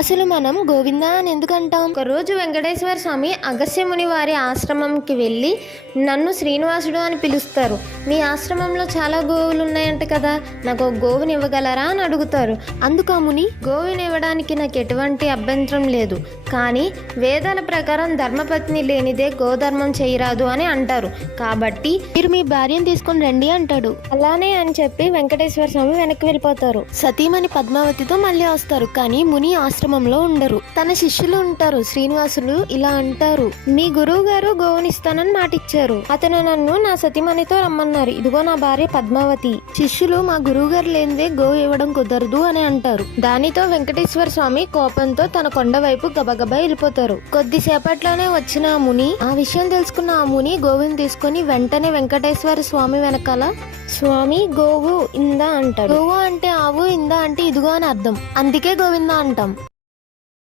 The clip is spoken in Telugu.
అసలు మనం గోవింద అని ఎందుకు అంటాం? ఒకరోజు వెంకటేశ్వర స్వామి అగస్త్యముని వారి ఆశ్రమంకి వెళ్ళి నన్ను శ్రీనివాసుడు అని పిలుస్తారు. మీ ఆశ్రమంలో చాలా గోవులు ఉన్నాయంట కదా, నాకు ఒక గోవుని ఇవ్వగలరా అని అడుగుతారు. అందుకు ఆ ముని, గోవుని ఇవ్వడానికి నాకు ఎటువంటి అభ్యంతరం లేదు, కానీ వేదాల ప్రకారం ధర్మపత్ని లేనిదే గోధర్మం చేయరాదు అని అంటారు. కాబట్టి మీరు మీ భార్యను తీసుకొని రండి అంటాడు. అలానే అని చెప్పి వెంకటేశ్వర స్వామి వెనక్కి వెళ్ళిపోతారు. సతీమణి పద్మావతితో మళ్ళీ వస్తారు. కానీ ముని ఆశ్రమంలో ఉండరు. తన శిష్యులు ఉంటారు. శ్రీనివాసులు ఇలా అంటారు, మీ గురువు గారు గోవునిస్తానని మాటిచ్చారు. అతను నన్ను నా సతీమణితో రమ్మన్నారు. ఇదిగో నా భార్య పద్మావతి. శిష్యులు మా గురువు గారు లేనిదే గోవు ఇవ్వడం కుదరదు అని అంటారు. దానితో వెంకటేశ్వర స్వామి కోపంతో తన కొండ వైపు గబగబా వెళ్ళిపోతారు. కొద్దిసేపట్లోనే వచ్చిన ఆ ముని, ఆ విషయం తెలుసుకున్న ఆ ముని గోవుని తీసుకొని వెంటనే వెంకటేశ్వర స్వామి వెనకాల, స్వామి గోవు ఇందా అంటాడు. గోవు అంటే ఆవు, ఇందా అంటే ఇదిగో అని అర్థం. అందుకే గోవింద అంటాం.